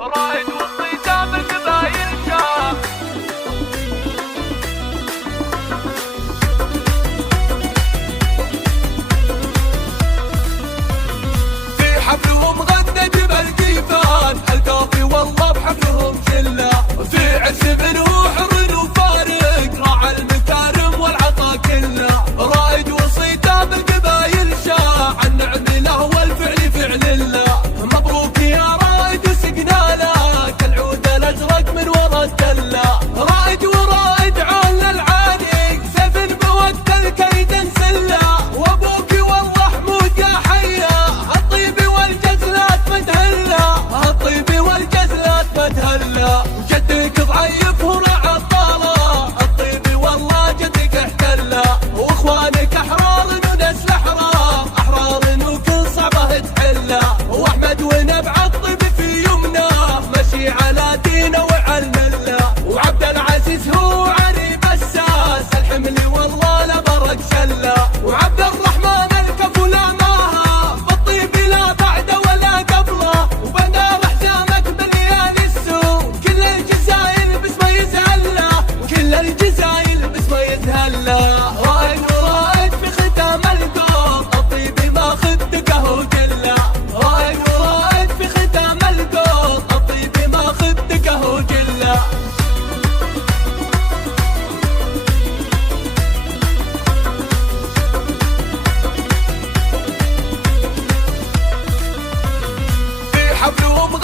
رائد والصيدام القبايل شام. في حفلهم غنى جبل جيفان، الكافي والله بحفلهم شله. في عرس بن وحر وفارق، راعى المكارم والعطا كله. رائد وصيدام القبايل شاع، النعم له والفعل فعل الله. مبروك يا رائد وسقنا لك العود الازرق من ورا الدله. رائد ورائد عال العاني، سيف بوقت الكيد انسله. وابوك والله حمود يا حيه، الطيب والجزلات متهله. الطيب والجزلات متهله. جدك ضعيف ورعى الطاله، الطيب والله جدك احتله. واخوانك احرار ونسل احرار، احرار وكل صعبه تحله. واحمد ونبع الطيب في يمنه، مشي على دينه وعلى المله. وعبد العزيز هو علي بساس، الحمل والله لا برك سله. وعبد الرحمن الكفو لا ماها، بالطيب لا بعده ولا قبله. وبندر حزامك مليان السوق، كل الجزاير باسمه يزهله. وكل الجزاير باسمه يزهله. رائد ورائد في ختام القوم، الطيب ماخذ دقه وجله. رائد ورائد في ختام القوم، الطيب ماخذ دقه وجله. في حفلهم